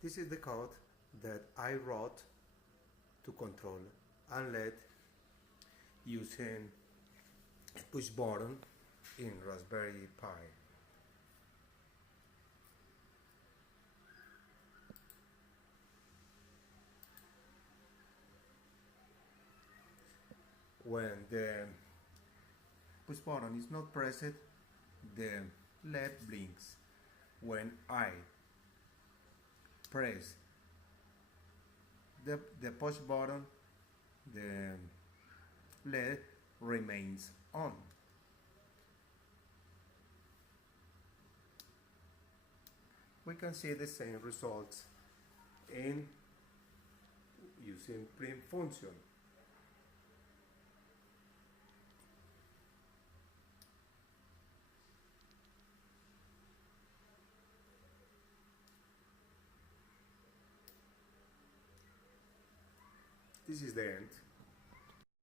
This is the code that I wrote to control and LED using a push button in Raspberry Pi. When the push button is not pressed, the LED blinks. When I press the push button, the LED remains on. We can see the same results in using print function. This is the end.